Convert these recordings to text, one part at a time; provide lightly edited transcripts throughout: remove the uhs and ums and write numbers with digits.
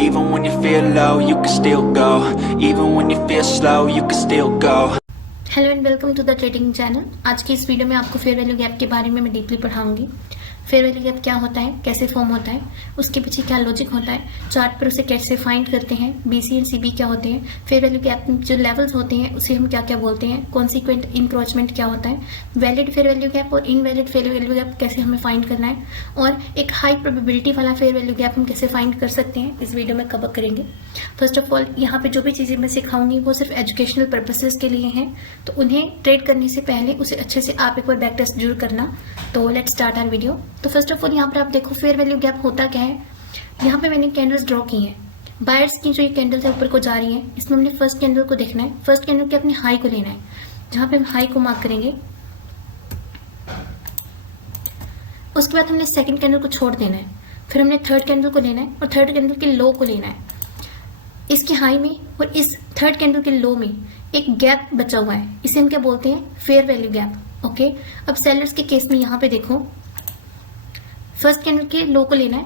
Even when you feel low, you can still go. Even when you feel slow, you can still go. Hello and welcome to the trading channel. आज की इस video में आपको fair value gap के बारे में मैं deeply पढ़ाऊंगी। Fair value gap क्या होता है, कैसे फॉर्म होता है, उसके पीछे क्या लॉजिक होता है, चार्ट पर उसे कैसे फाइंड करते हैं, बीसी एंड सीबी क्या होते हैं, फेयर वैल्यू गैप जो लेवल्स होते हैं उसे हम क्या क्या बोलते हैं, कॉन्सिक्वेंट इंक्रोचमेंट क्या होता है, वैलिड फेयर वैल्यू गैप और इनवैलिड फेयर वैल्यू गैप कैसे हमें फाइंड करना है, और एक हाई प्रोबेबिलिटी वाला फेयर वैल्यू गैप हम कैसे फाइंड कर सकते हैं, इस वीडियो में कवर करेंगे। फर्स्ट ऑफ ऑल यहाँ पे जो भी चीज़ें मैं सिखाऊंगी वो सिर्फ एजुकेशनल पर्पसेस के लिए हैं, तो उन्हें ट्रेड करने से पहले उसे अच्छे से आप एक बार बैक टेस्ट जरूर करना। तो लेट्स स्टार्ट आवर वीडियो। तो फर्स्ट ऑफ ऑल यहाँ पर आप देखो फेयर वैल्यू गैप होता क्या है। यहाँ पे मैंने कैंडल्स ड्रॉ की हैं, बायर्स की जो ये कैंडल्स है ऊपर को जा रही है, इसमें हमने फर्स्ट कैंडल को देखना है, फर्स्ट कैंडल के अपनी हाई को लेना है, जहाँ पे हम हाई को मार्क करेंगे। उसके बाद हमने सेकंड कैंडल को छोड़ देना है, फिर हमने थर्ड कैंडल को लेना है और थर्ड कैंडल के लो को लेना है। इसके हाई में और इस थर्ड कैंडल के लो में एक गैप बचा हुआ है, इसे हम क्या बोलते हैं, फेयर वैल्यू गैप। ओके, अब सेलर्स के केस में यहाँ पे देखो फर्स्ट कैंडल के लो को लेना है,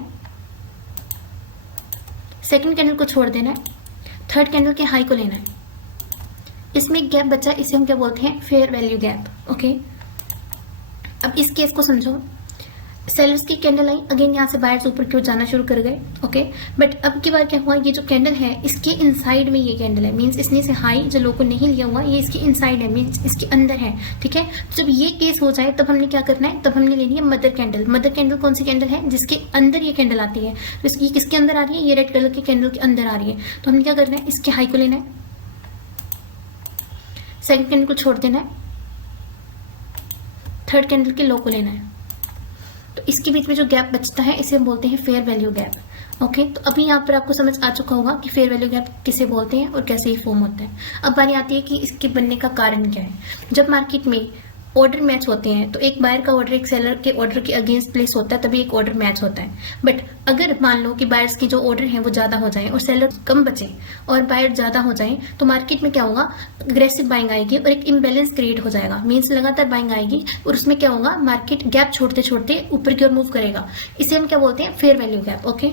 सेकंड कैंडल को छोड़ देना है, थर्ड कैंडल के हाई को लेना है। इसमें एक गैप बचा, इसे हम क्या बोलते हैं, फेयर वैल्यू गैप। ओके, अब इस केस को समझो। सेलर्स की कैंडल आई, अगेन यहाँ से बायर्स ऊपर की ओर जाना शुरू कर गए। ओके, बट अब की बार क्या हुआ, ये जो कैंडल है इसके इनसाइड में ये कैंडल है, मींस इसने से हाई जो लो को नहीं लिया हुआ, ये इसके इनसाइड है, मींस इसके अंदर है। ठीक है, तो जब ये केस हो जाए तब हमने क्या करना है, तब हमने लेनी है मदर कैंडल। मदर कैंडल कौन सी कैंडल है, जिसके अंदर ये कैंडल आती है। तो इसकी किसके अंदर आ रही है, ये रेड कलर की कैंडल के अंदर आ रही है। तो हमने क्या करना है, इसके हाई को लेना है, सेकेंड कैंडल को छोड़ देना है, थर्ड कैंडल के लो को लेना है। तो इसके बीच में जो गैप बचता है इसे हम बोलते हैं फेयर वैल्यू गैप। ओके, तो अभी यहाँ पर आपको समझ आ चुका होगा कि फेयर वैल्यू गैप किसे बोलते हैं और कैसे ये फॉर्म होता है। अब बारी आती है कि इसके बनने का कारण क्या है। जब मार्केट में ऑर्डर मैच होते हैं तो एक बायर का ऑर्डर एक सेलर के ऑर्डर के अगेंस्ट प्लेस होता है, तभी एक ऑर्डर मैच होता है। बट अगर मान लो कि बायर्स की जो ऑर्डर है वो ज्यादा हो जाए और सेलर कम बचे और बायर ज्यादा हो जाए, तो मार्केट में क्या होगा, अग्रेसिव बाइंग आएगी और एक इम्बैलेंस क्रिएट हो जाएगा। मीन्स लगातार बाइंग आएगी और उसमें क्या होगा, मार्केट गैप छोड़ते छोड़ते ऊपर की ओर मूव करेगा। इसे हम क्या बोलते हैं, फेयर वैल्यू गैप। ओके,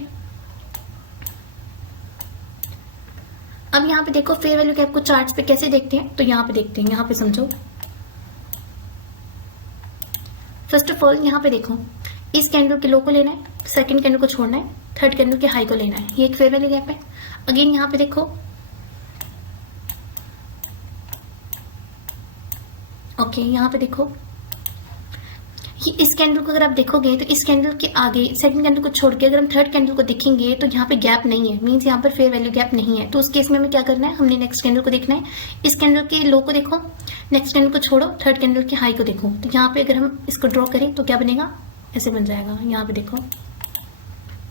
अब यहाँ पे देखो फेयर वैल्यू गैप को चार्ट्स पे कैसे देखते हैं, तो यहाँ पे देखते हैं, यहाँ पे समझो। फर्स्ट ऑफ ऑल यहाँ पे देखो, इस कैंडल के लो को लेना है, सेकंड कैंडल को छोड़ना है, थर्ड कैंडल के हाई को लेना है, ये एक फेयर वैल्यू गैप है। अगेन यहाँ पे देखो, ओके यहाँ पे देखो, ये इस कैंडल को अगर आप देखोगे तो इस कैंडल के आगे सेकंड कैंडल को छोड़ के अगर हम थर्ड कैंडल को देखेंगे तो यहाँ पे गैप नहीं है, मींस यहाँ पर फेयर वैल्यू गैप नहीं है। तो उस केस में हमें क्या करना है, हमने नेक्स्ट कैंडल को देखना है, इस कैंडल के लो को देखो, नेक्स्ट कैंडल को छोड़ो, थर्ड कैंडल के हाई को देखो। तो यहाँ पे अगर हम इसको ड्रॉ करें तो क्या बनेगा, ऐसे बन जाएगा। यहाँ पे देखो,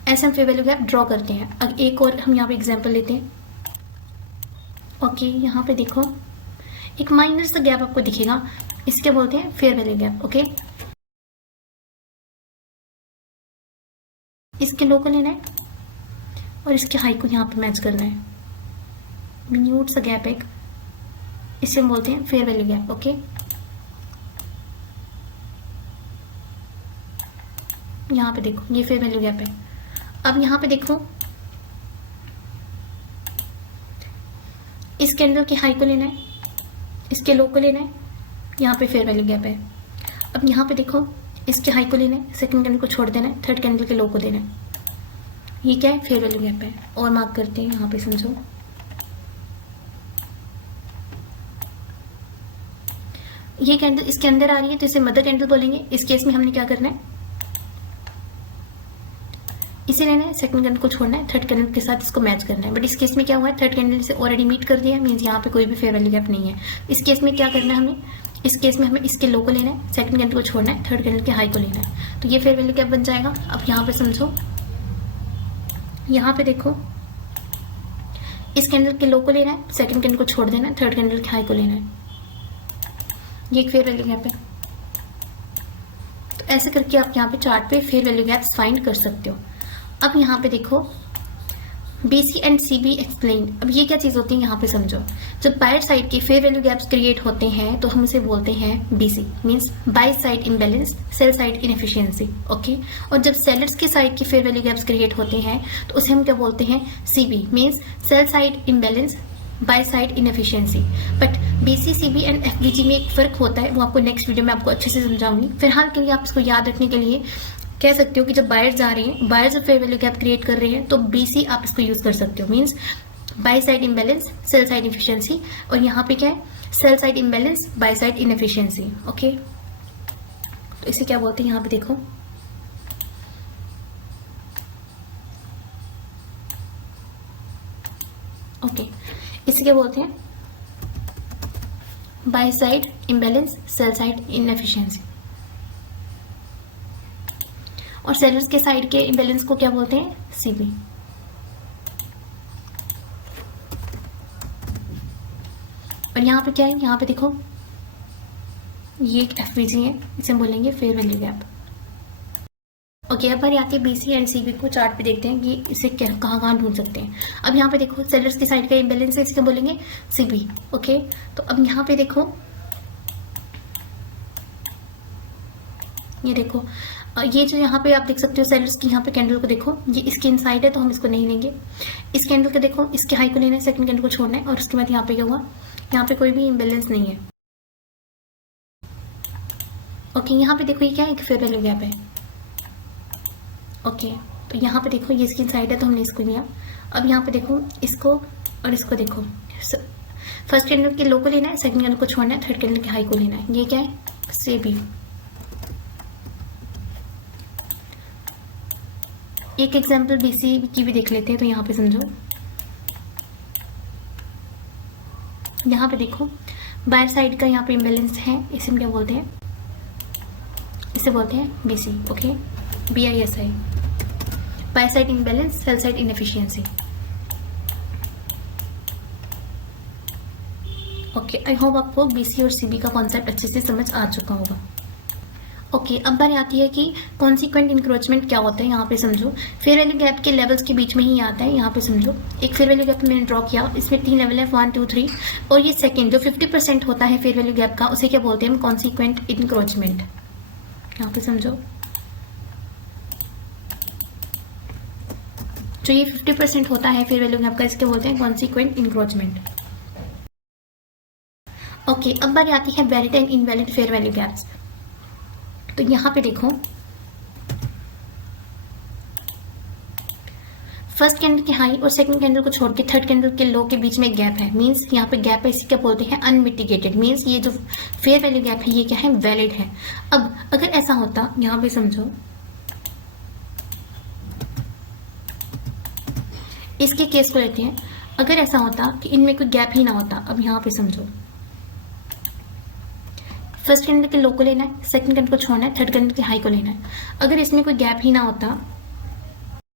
ऐसे हम फेयर वैल्यू गैप ड्रॉ करते हैं। अब एक और हम यहाँ पे एग्जाम्पल लेते हैं। ओके, यहाँ पे देखो एक माइनर सा गैप आपको दिखेगा, इसके बोलते हैं फेयर वैल्यू गैप। ओके, इसके लो को लेना है और इसके हाई को यहाँ पे मैच करना है, मिन्यूट सा गैप एक, इसे हम बोलते हैं फेयर वैल्यू गैप। ओके, यहाँ पे देखो ये फेयर वैल्यू गैप है। अब यहाँ पे देखो, इस कैंडल के हाई को लेना है, इसके लो को लेना है, यहाँ पे फेयर वैल्यू गैप है। अब यहाँ पे देखो, इसके हाई को लेना है, सेकंड कैंडल को छोड़ देना है, थर्ड कैंडल के लो को देना है, ये क्या है, फेयर वैल्यू गैप है। और मार्क करते हैं यहाँ पे, समझो। ये कैंडल इसके अंदर आ रही है तो इसे मदर कैंडल बोलेंगे। इस केस में हमने क्या करना है, इसे लेना है, सेकंड कैंडल को छोड़ना है, थर्ड कैंडल के साथ इसको मैच करना है। बट इस केस में क्या हुआ है, थर्ड कैंडल से ऑलरेडी मीट कर दिया, मीन्स यहाँ पे कोई भी फेयर वैल्यू गैप नहीं है। इस केस में क्या करना है हमें, इस केस में हमें इसके लो को लेना है, सेकंड कैंडल को छोड़ना है, थर्ड कैंडल के हाई को लेना है, तो ये फेयर वैल्यू गैप बन जाएगा। अब यहाँ पे समझो, यहाँ पे देखो, इस कैंडल के लो को लेना है, सेकंड कैंडल को छोड़ देना है, थर्ड कैंडल के हाई को लेना है, ये एक फेयर वैल्यू गैप है। तो ऐसे करके आप यहाँ पे चार्ट पे फेयर वैल्यू गैप्स फाइंड कर सकते हो। अब यहाँ पे देखो, BC एंड CB एक्सप्लेन। अब ये क्या चीज़ होती है यहाँ पे समझो। जब बायर साइड के फेयर वैल्यू गैप्स क्रिएट होते हैं तो हम इसे बोलते हैं BC, means by side imbalance, sell side inefficiency. Okay, और जब सेलर्स के साइड के फेयर वैल्यू गैप्स क्रिएट होते हैं तो उसे हम क्या बोलते हैं, CB, means sell side imbalance, by side inefficiency. But BC, CB and FBG में एक फर्क होता है, वो आपको नेक्स्ट वीडियो में आपको अच्छे से समझाऊंगी। फिलहाल के लिए आप इसको याद रखने के लिए कह सकते हो कि जब बायर्स आ रहे हैं, बायर्स जब फेयर वैल्यू गैप क्रिएट कर रहे हैं तो BC आप इसको यूज कर सकते हो, means by side imbalance, sell side inefficiency. और यहाँ पे क्या है, sell side imbalance, by side inefficiency. Okay, तो इसे क्या बोलते हैं, यहाँ पे देखो, ओके, इसे क्या बोलते हैं, by side imbalance, sell side inefficiency. और सेलर्स के साइड के इम्बैलेंस को क्या बोलते हैं, CB। और यहाँ पे क्या है, यहाँ पे देखो ये एक FBG है, इसे हम बोलेंगे फेयर वैल्यू गैप। ओके, अब बारी आती है BC एंड CB को चार्ट पे देखते हैं कि इसे कहाँ कहाँ ढूंढ सकते हैं। अब यहाँ पे देखो सेलर्स की साइड का इम्बैलेंस है, इसके बोलेंगे CB। ओके, तो अब यहाँ पे देखो, ये देखो, ये जो यहाँ पे आप देख सकते हो सेलर्स की यहाँ पे कैंडल को देखो, ये इसके इनसाइड है तो हम इसको नहीं लेंगे। इस कैंडल को देखो, इसके हाई को लेना है, सेकंड कैंडल को छोड़ना है। और उसके बाद यहाँ पे क्या हुआ, यहाँ पे कोई भी इम्बैलेंस नहीं है। ओके, यहाँ पे देखो ये क्या है, एक फेयर वैल्यू गैप है। ओके, तो यहाँ पे देखो ये इसकी इनसाइड है तो हमने इसको लिया। अब यहाँ पे देखो इसको और इसको देखो, फर्स्ट कैंडल के लो को लेना है, सेकंड कैंडल को छोड़ना है, थर्ड कैंडल के हाई को लेना है। ये क्या है, CB। एक एग्जांपल BC की भी देख लेते हैं, तो यहाँ पे समझो, यहाँ पे देखो बायर साइड का यहाँ पे इम्बैलेंस है, इसे हम क्या बोलते हैं, इसे बोलते हैं BC। Okay, BISI, buyer side imbalance, sell side inefficiency. Okay, I hope आपको BC और CB का कॉन्सेप्ट अच्छे से समझ आ चुका होगा। ओके, अब बारी आती है कि कॉन्सिक्वेंट इंक्रोचमेंट क्या होता है। यहाँ पे समझो फेयर वैल्यू गैप के लेवल्स के बीच में ही आता है। यहाँ पे समझो एक फेयर वैल्यू गैप मैंने ड्रॉ किया, इसमें 3 लेवल है, 1, 2, 3। और ये सेकंड जो 50% होता है फेयर वैल्यू गैप का, उसे क्या बोलते हैं हम, कॉन्सिक्वेंट इंक्रोचमेंट। यहाँ पे समझो जो ये 50% होता है फेयर वैल्यू गैप का, इसके बोलते हैं कॉन्सिक्वेंट इंक्रोचमेंट। ओके, अब बारी आती है valid and invalid fair value gaps. तो यहाँ पे देखो फर्स्ट कैंडल के हाई और सेकंड कैंडल को छोड़ के थर्ड कैंडल के लो के बीच में गैप है, मींस यहाँ पे गैप है, इसे क्या बोलते हैं, अनमिटिगेटेड। मींस ये जो फेयर वैल्यू गैप है ये क्या है, वैलिड है। अब अगर ऐसा होता, यहाँ पे समझो इसके केस को लेते हैं, अगर ऐसा होता कि इनमें कोई गैप ही ना होता। अब यहाँ पे समझो फर्स्ट कैंडल के लो को लेना है, सेकंड कैंडल को छोड़ना है, थर्ड कैंडल के हाई को लेना है। अगर इसमें कोई गैप ही ना होता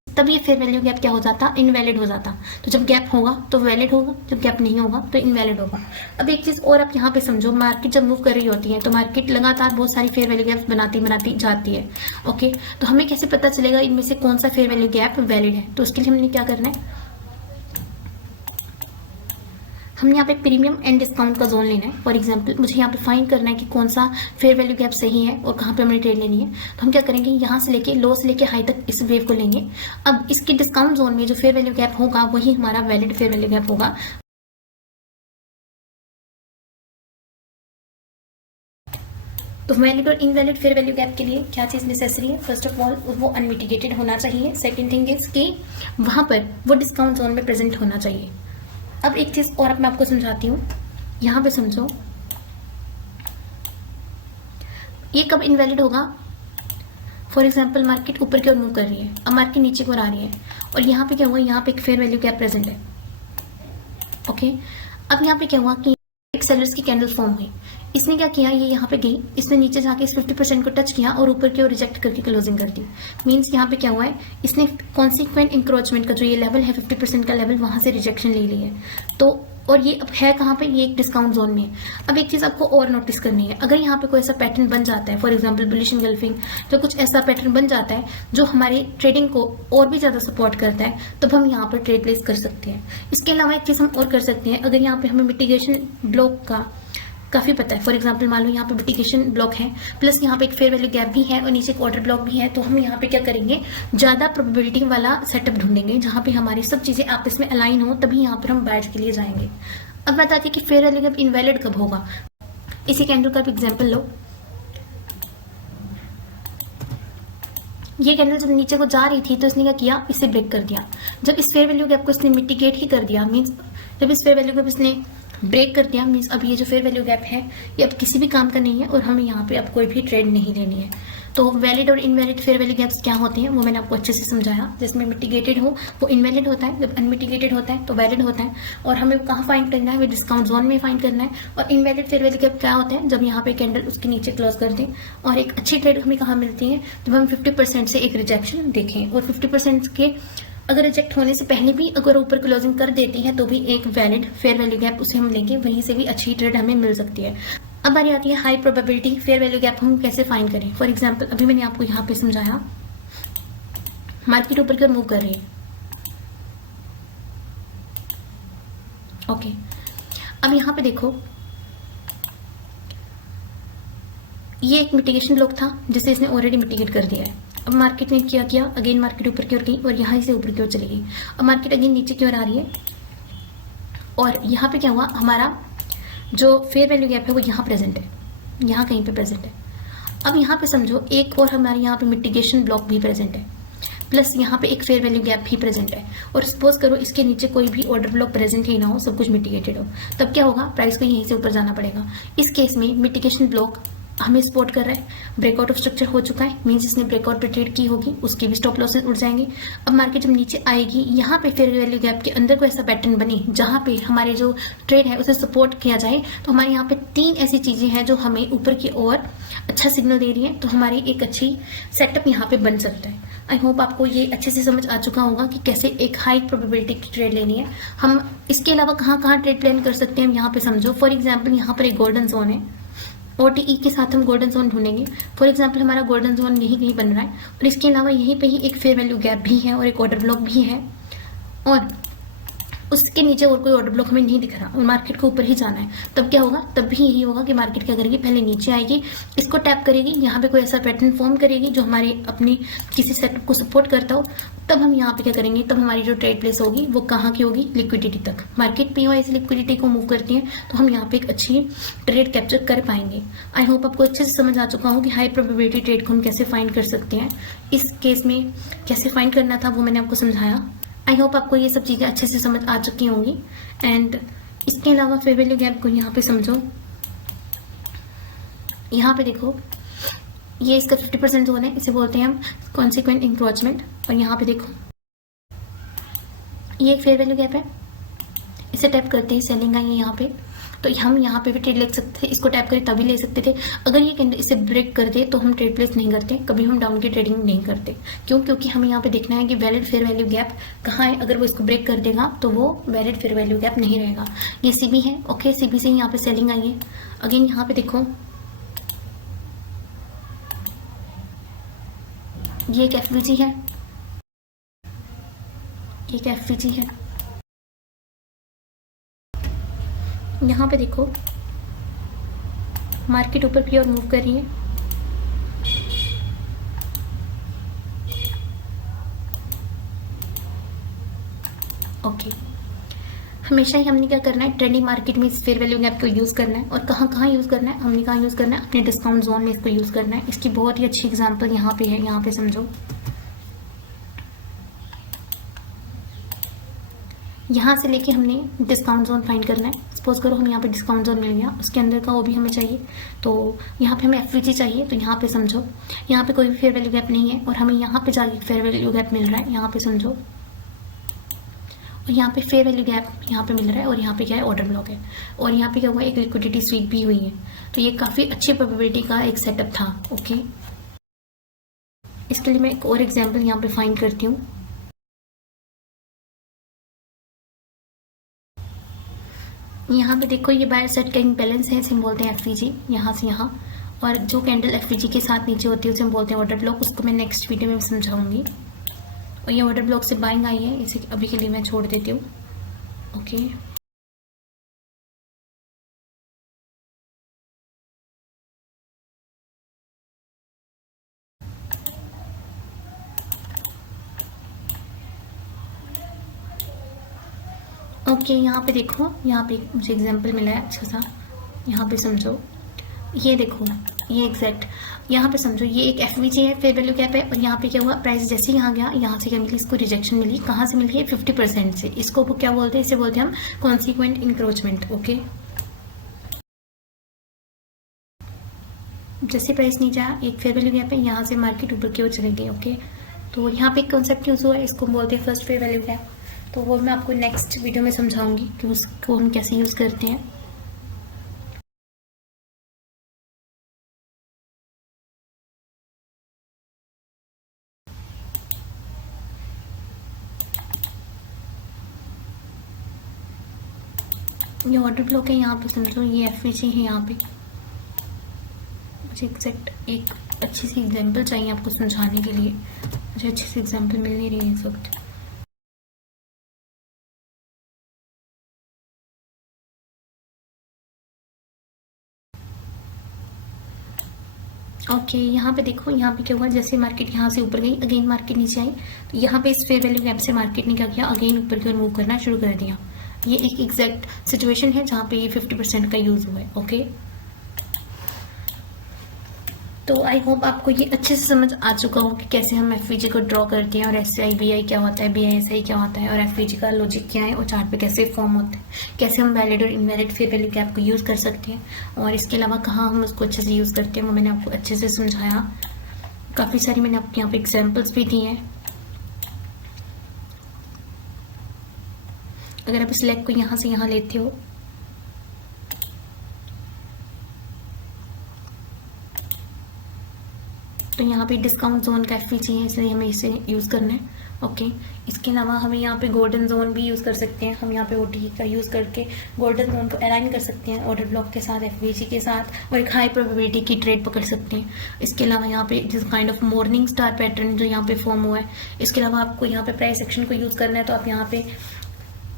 तब ये फेयर वैल्यू गैप क्या हो जाता, इनवैलिड हो जाता। तो जब गैप होगा तो वैलिड होगा, जब गैप नहीं होगा तो इनवैलिड होगा। अब एक चीज और आप यहाँ पे समझो, मार्केट जब मूव कर रही होती है तो मार्केट लगातार बहुत सारी फेयर वैल्यू गैप्स बनाती जाती है। ओके, तो हमें कैसे पता चलेगा इनमें से कौन सा फेयर वैल्यू गैप वैलिड है। तो उसके लिए हमने क्या करना है, हमने यहाँ पे प्रीमियम एंड डिस्काउंट का जोन लेना है। फॉर एग्जांपल मुझे यहाँ पे फाइंड करना है कि कौन सा फेयर वैल्यू गैप सही है और कहाँ पे हमें ट्रेड लेनी है। तो हम क्या करेंगे, यहाँ से लेके लो से लेके हाई तक इस वेव को लेंगे। अब इसके डिस्काउंट जोन में जो फेयर वैल्यू गैप होगा वही हमारा वैलिड फेयर वैल्यू गैप होगा। तो वैलिड और इनवैलिड फेयर वैल्यू गैप के लिए क्या चीज़ नेसेसरी है, फर्स्ट ऑफ ऑल वो अनमिटिगेटेड होना चाहिए। सेकेंड थिंग इज कि वहाँ पर वो डिस्काउंट जोन में प्रेजेंट होना चाहिए। अब एक चीज और मैं आपको समझाती हूँ, यहाँ पे समझो ये कब इनवैलिड होगा। फॉर एग्जांपल मार्केट ऊपर की ओर मूव कर रही है, अब मार्केट नीचे की ओर आ रही है और यहाँ पे क्या हुआ, यहाँ पे एक फेयर वैल्यू गैप प्रेजेंट है। ओके, अब यहाँ पे क्या हुआ कि एक सेलर्स की कैंडल फॉर्म हुई, इसने क्या किया, ये यहाँ पे गई, इसने नीचे जाके इस 50% को टच किया और ऊपर की ओर रिजेक्ट करके क्लोजिंग कर दी। मींस यहाँ पे क्या हुआ है, इसने कॉन्सिक्वेंट इंक्रोचमेंट का जो ये लेवल है 50% का लेवल, वहां से रिजेक्शन ले ली है। तो और ये अब है कहाँ पे, ये एक डिस्काउंट जोन में है। अब एक चीज आपको और नोटिस करनी है, अगर यहाँ पे कोई ऐसा पैटर्न बन जाता है, फॉर एग्जांपल बुलिश एंगल्फिंग, तो कुछ ऐसा पैटर्न बन जाता है जो हमारी ट्रेडिंग को और भी ज्यादा सपोर्ट करता है, तब हम यहाँ पर ट्रेड प्लेस कर सकते हैं। इसके अलावा एक चीज हम और कर सकते हैं, अगर यहाँ पे हमें मिटिगेशन ब्लॉक का काफी पता है, फॉर एग्जांपल मान लो यहाँ पे मिटिगेशन ब्लॉक है, प्लस यहाँ पे एक फेयर वैल्यू गैप भी है और नीचे एक ऑर्डर ब्लॉक भी है, तो हम यहाँ पे क्या करेंगे, ज्यादा प्रोबेबिलिटी वाला सेटअप ढूंढेंगे जहाँ पे हमारी सब चीजें आपस में अलाइन हो, तभी यहाँ पर हम बाइज के लिए जाएंगे। अब बात आती है कि फेयर वैल्यू गैप इनवैलिड कब होगा। इसी कैंडल का भी एग्जाम्पल लो, ये कैंडल जब नीचे को जा रही थी तो इसने क्या किया, इसे ब्रेक कर दिया। जब इस फेयर वैल्यू गैप को इसने मिटिगेट ही कर दिया, मींस जब इस फेयर वैल्यू गैप इसने ब्रेक कर दिया, मींस अब ये जो फेयर वैल्यू गैप है ये अब किसी भी काम का नहीं है और हमें यहाँ पे अब कोई भी ट्रेड नहीं लेनी है। तो वैलिड और इनवैलिड फेयर वैल्यू गैप्स क्या होते हैं वो मैंने आपको अच्छे से समझाया। जिसमें मिटिगेटेड हो वो इनवैलिड होता है, जब अनमिटिगेटेड होता है तो वैलिड होता है। और हमें कहाँ फाइंड करना है, वो डिस्काउंट जोन में फाइंड करना है। और इनवैलिड फेयर वैल्यू गैप क्या होता है, जब यहाँ पे कैंडल उसके नीचे क्लोज कर दें। और एक अच्छी ट्रेड हमें कहाँ मिलती है, जब हम 50% से एक रिजेक्शन देखें, और 50% के अगर रिजेक्ट होने से पहले भी अगर ऊपर क्लोजिंग कर देती है तो भी एक वैलिड फेयर वैल्यू गैप उसे हम लेंगे, वहीं से भी अच्छी ट्रेड हमें मिल सकती है। अब बारी आती है high probability fair value gap हम कैसे फाइंड करें। फॉर एग्जांपल अभी मैंने आपको यहाँ पे समझाया, मार्केट ऊपर की ओर मूव कर रही है, ओके। अब यहाँ पे देखो, ये एक मिटिगेशन ब्लॉक था जिसे इसने ऑलरेडी मिटिगेट कर दिया है। अब मार्केट ने क्या किया, अगेन मार्केट ऊपर की ओर गई और यहाँ से ऊपर की ओर चली गई। अब मार्केट अगेन नीचे की ओर आ रही है और यहाँ पे क्या हुआ, हमारा जो फेयर वैल्यू गैप है वो यहाँ प्रेजेंट है, यहाँ कहीं पे प्रेजेंट है। अब यहाँ पे समझो एक और हमारे यहाँ पे मिटिगेशन ब्लॉक भी प्रेजेंट है, प्लस यहाँ पे एक फेयर वैल्यू गैप भी प्रेजेंट है। और सपोज करो इसके नीचे कोई भी ऑर्डर ब्लॉक प्रेजेंट ही ना हो, सब कुछ मिटिगेटेड हो, तब क्या होगा, प्राइस को यहीं से ऊपर जाना पड़ेगा। इस केस में मिटिगेशन ब्लॉक हमें सपोर्ट कर रहा है, ब्रेकआउट ऑफ स्ट्रक्चर हो चुका है, मींस इसने ब्रेकआउट पे ट्रेड की होगी, उसकी भी स्टॉप लॉसेस उड़ जाएंगे। अब मार्केट जब नीचे आएगी, यहाँ पे फेयर वैल्यू गैप के अंदर कोई ऐसा पैटर्न बने जहाँ पे हमारे जो ट्रेड है उसे सपोर्ट किया जाए, तो हमारे यहाँ पे 3 ऐसी चीजें हैं जो हमें ऊपर की ओर अच्छा सिग्नल दे रही है, तो हमारी एक अच्छी सेटअप यहाँ पे बन सकता है। आई होप आपको ये अच्छे से समझ आ चुका होगा कि कैसे एक हाई प्रोबेबिलिटी की ट्रेड लेनी है। हम इसके अलावा कहाँ कहाँ ट्रेड प्लान कर सकते हैं, हम यहाँ पे समझो। फॉर एग्जाम्पल यहाँ पर एक गोल्डन जोन है, OTE के साथ हम गोल्डन जोन ढूंढेंगे। फॉर एग्जांपल हमारा गोल्डन जोन यहीं कहीं बन रहा है और इसके अलावा यहीं पे ही एक फेयर वैल्यू गैप भी है और एक ऑर्डर ब्लॉक भी है, और उसके नीचे और कोई ऑर्डर ब्लॉक हमें नहीं दिख रहा और मार्केट को ऊपर ही जाना है। तब क्या होगा, तब भी यही होगा कि मार्केट क्या करेगी, पहले नीचे आएगी, इसको टैप करेगी, यहाँ पे कोई ऐसा पैटर्न फॉर्म करेगी जो हमारी अपनी किसी सेटअप को सपोर्ट करता हो। तब हम यहाँ पे क्या करेंगे, तब हमारी जो ट्रेड प्लेस होगी वो कहाँ की होगी, लिक्विडिटी तक। मार्केट POS लिक्विडिटी को मूव करती है, तो हम यहाँ पे एक अच्छी ट्रेड कैप्चर कर पाएंगे। आई होप आपको अच्छे से समझ आ चुका हो कि हाई प्रोबेबिलिटी ट्रेड को हम कैसे फाइंड कर सकते हैं। इस केस में कैसे फाइंड करना था वो मैंने आपको समझाया। आई होप आपको ये सब चीज़ें अच्छे से समझ आ चुकी होंगी। एंड इसके अलावा फेयर वैल्यू गैप को यहाँ पे समझो, यहाँ पे देखो, ये इसका 50% जोन है, इसे बोलते हैं हम कॉन्सिक्वेंट इंक्रोचमेंट। और यहाँ पे देखो, ये एक फेयर वैल्यू गैप है, इसे टैप करते ही सेलिंग आई है यहाँ पे, तो हम यहाँ पे भी ट्रेड ले सकते थे, इसको टैप करें तभी ले सकते थे। अगर ये कैंडल इसे ब्रेक कर दे तो हम ट्रेड प्लेस नहीं करते, कभी हम डाउन की ट्रेडिंग नहीं करते। क्यों, क्योंकि हमें यहाँ पे देखना है कि वैलिड फेयर वैल्यू गैप कहाँ है। अगर वो इसको ब्रेक कर देगा तो वो वैलिड फेयर वैल्यू गैप नहीं रहेगा। ये CB है, ओके, CB से यहाँ पे सेलिंग आई है। अगेन यहाँ पे देखो, ये एक FVG है, ये एक FVG है। यहाँ पे देखो, मार्केट ऊपर की ओर मूव कर रही है, ओके। हमेशा ही हमने क्या करना है, ट्रेंडिंग मार्केट में इस फेयर वैल्यू गैप को यूज करना है। और कहाँ कहाँ यूज करना है, हमने कहाँ यूज करना है, अपने डिस्काउंट जोन में इसको यूज करना है। इसकी बहुत ही अच्छी एग्जांपल यहाँ पे है, यहाँ पे समझो। यहाँ से लेके हमने डिस्काउंट जोन फाइंड करना है। सपोज करो हम यहाँ पे डिस्काउंट जोन मिल गया, उसके अंदर का वो भी हमें चाहिए, तो यहाँ पे हमें FVG चाहिए। तो यहाँ पे समझो, यहाँ पे कोई भी फेयर वैल्यू गैप नहीं है और हमें यहाँ पे जाके फेयर वैल्यू गैप मिल रहा है, यहाँ पे समझो। और यहाँ पे फेयर वैल्यू गैप यहाँ पे मिल रहा है और यहाँ पे क्या है, ऑर्डर ब्लॉक है। और यहाँ पे क्या हुआ, एक लिक्विडिटी स्वीप भी हुई है। तो ये काफ़ी अच्छी प्रोबेबिलिटी का एक सेटअप था, ओके। इसके लिए मैं एक और एग्जाम्पल यहाँ पे फाइंड करती हूँ। यहाँ पे देखो ये बायर सेट का इम्बैलेंस है, इसे हम बोलते हैं एफवीजी, यहाँ से यहाँ। और जो कैंडल एफवीजी के साथ नीचे होती है उसे हम बोलते हैं ऑर्डर ब्लॉक, उसको मैं नेक्स्ट वीडियो में समझाऊंगी। और ये ऑर्डर ब्लॉक से बाइंग आई है, इसे अभी के लिए मैं छोड़ देती हूँ। ओके, ओके यहाँ पे देखो, यहाँ पे मुझे एग्जांपल मिला है अच्छा सा, यहाँ पे समझो। ये देखो, ये एग्जैक्ट यहाँ पे समझो, ये एक एफवीजी है, फेयर वैल्यू गैप है। और यहाँ पे क्या हुआ, प्राइस जैसे यहाँ गया, यहाँ से क्या मिली, इसको रिजेक्शन मिली। कहाँ से मिली है, 50% से। इसको क्या बोलते हैं, इसे बोलते हैं हम कॉन्सिक्वेंट इंक्रोचमेंट। ओके, जैसे प्राइस नीचे आया, एक फेयर वैल्यू गैप है, यहाँ से मार्केट ऊपर की ओर चली गई। ओके, तो यहाँ पे एक कॉन्सेप्ट यूज हुआ है, इसको बोलते हैं फर्स्ट फेयर वैल्यू गैप। तो वो मैं आपको नेक्स्ट वीडियो में समझाऊंगी कि उसको हम कैसे यूज करते हैं। ये ऑर्डर ब्लॉक है, यहाँ पे समझो, ये एफवीजी है यहाँ पे। मुझे एग्जैक्ट एक अच्छी सी एग्जांपल चाहिए आपको समझाने के लिए, मुझे अच्छी सी एग्जांपल मिल नहीं रही है इस वक्त। ओके, यहाँ पे देखो, यहाँ पे क्या हुआ, जैसे मार्केट यहाँ से ऊपर गई, अगेन मार्केट नीचे आई, तो यहाँ पे इस फेयर वैल्यू गैप से मार्केट ने क्या किया, अगेन ऊपर की ओर मूव करना शुरू कर दिया। ये एक एग्जैक्ट सिचुएशन है जहाँ पे ये 50% का यूज हुआ है। ओके, तो आई होप आपको ये अच्छे से समझ आ चुका हो कि कैसे हम एफवीजी को ड्रॉ करते हैं, और SIBI क्या होता है, BISI क्या होता है, और एफवीजी का लॉजिक क्या है, और चार्ट पे कैसे फॉर्म होता है, कैसे हम वैलिड और इनवैलिड फेयर वैल्यू गैप को यूज़ कर सकते हैं, और इसके अलावा कहाँ हम उसको अच्छे से यूज़ करते हैं, वो मैंने आपको अच्छे से समझाया। काफ़ी सारी मैंने आपके यहाँ पे एग्जाम्पल्स भी दी हैं। अगर आप इस लेग को यहाँ से यहाँ लेते हो, तो यहाँ पे डिस्काउंट जोन का एफवीजी है, इसलिए हमें इसे यूज़ करना है। ओके, इसके अलावा हमें यहाँ पे गोल्डन जोन भी यूज़ कर सकते हैं। हम यहाँ पे OTE का यूज़ करके गोल्डन जोन को अलाइन कर सकते हैं ऑर्डर ब्लॉक के साथ, एफवीजी के साथ, और एक हाई प्रोबेबिलिटी की ट्रेड पकड़ सकते हैं। इसके अलावा यहाँ पे जिस kind of morning star pattern जो यहाँ पे फॉर्म हुआ है, इसके अलावा आपको यहाँ पे प्राइस एक्शन को यूज़ करना है, तो आप यहाँ पे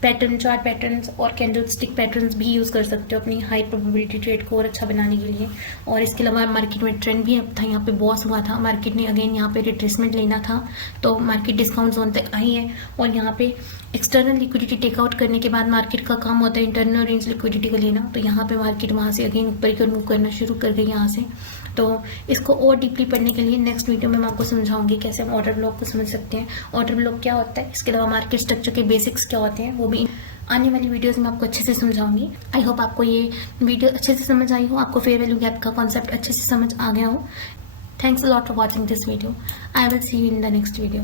पैटर्न, चार्ट पैटर्न्स और कैंडल स्टिक पैटर्न्स भी यूज़ कर सकते हो अपनी हाई प्रोबेबिलिटी ट्रेड को और अच्छा बनाने के लिए। और इसके अलावा मार्केट में ट्रेंड भी था, यहाँ पे बॉस हुआ था, मार्केट ने अगेन यहाँ पे रिट्रेसमेंट लेना था, तो मार्केट डिस्काउंट जोन तक आई है। और यहाँ पे एक्सटर्नल लिक्विडिटी टेकआउट करने के बाद मार्केट का काम होता है इंटरनल रेंज लिक्विडिटी को लेना, तो यहाँ पे मार्केट वहाँ से अगेन ऊपर की ओर मूव करना शुरू कर गई यहाँ से। तो इसको और डीपली पढ़ने के लिए नेक्स्ट वीडियो में मैं आपको समझाऊंगी कैसे हम ऑर्डर ब्लॉक को समझ सकते हैं, ऑर्डर ब्लॉक क्या होता है, इसके अलावा मार्केट स्ट्रक्चर के बेसिक्स क्या होते हैं, वो भी आने वाली वीडियोस में आपको अच्छे से समझाऊंगी। आई होप आपको ये वीडियो अच्छे से समझ आई हो, आपको फेयर वैल्यू गैप का कॉन्सेप्ट अच्छे से समझ आ गया हो। Thanks a lot for watching this video. I will see you in the next video.